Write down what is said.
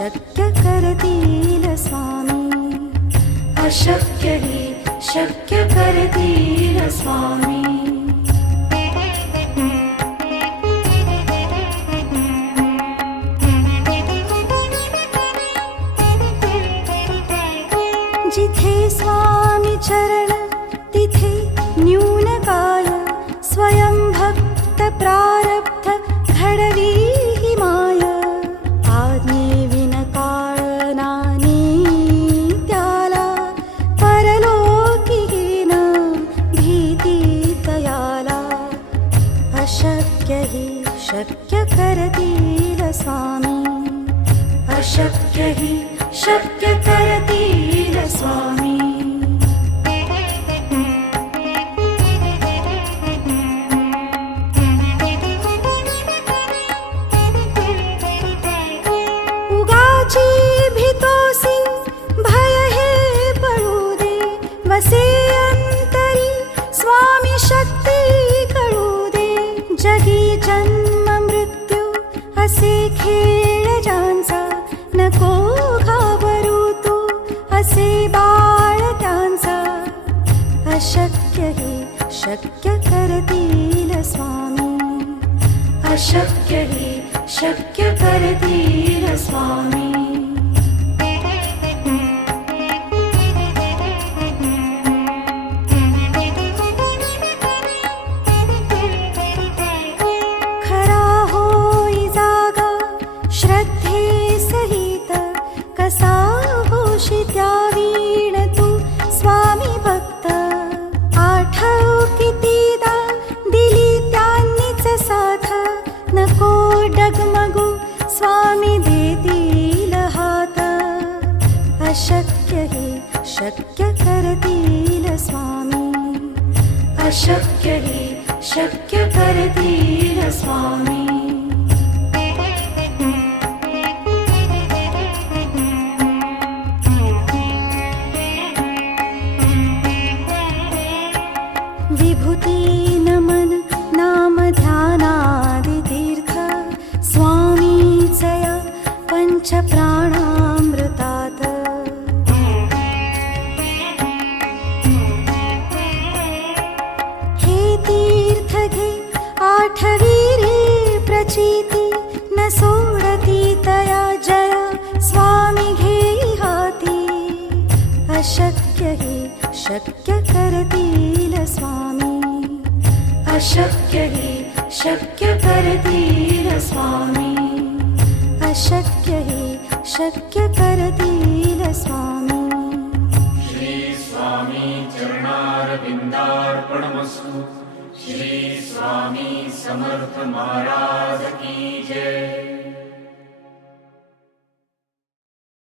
शक्य करतील स्वामी. अशक्य ही शक्य करतील स्वामी. जिथे स्वामी चरण तिथे न्यून काय. स्वयं भक्त प्रारब्ध घडवी ही माय. आज्ञे विन काळ नानी त्याला. परलोकीहीन भीती तयाला. अशक्य ही शक्य करतील स्वामी. अशक्य ही शक्य करतील स्वामी. उगाची भीतोसी भय हे पडू दे. वसे अंतरी स्वामी शक्ती कळू दे. जगी जन्म मृत्यू असे खेळ ज्यांचा. नको घाबरू तू असे बाळ त्यांचा. अशक्य ही शक्य करतील स्वामी. अशक्य ही शक्य करतील स्वामी. खरा होई जागा श्रद्धे सहित. कसा होशी त्यावीण तू स्वामी भक्त. आठव कितीदा दिली त्यांनीच साथ. नको डगमगू स्वामी देतील हात. अशक्य ही शक्य करतील स्वामी. अशक्य ही शक्य करतील स्वामी. विभूती नमन नाम ध्यानादि तीर्थ. स्वामीचया पंच प्राणामृतात. हे तीर्थ घे आठवी रे प्रचिती. न सोडती तया जया स्वामी घेई हाती. अशक्य ही शक्य करतील स्वामी. अशक्य ही शक्य करतील स्वामी. अशक्य ही शक्य करतील स्वामी. श्री स्वामी चरणारविंदार्पणमस्तु. श्री स्वामी समर्थ महाराज की जय.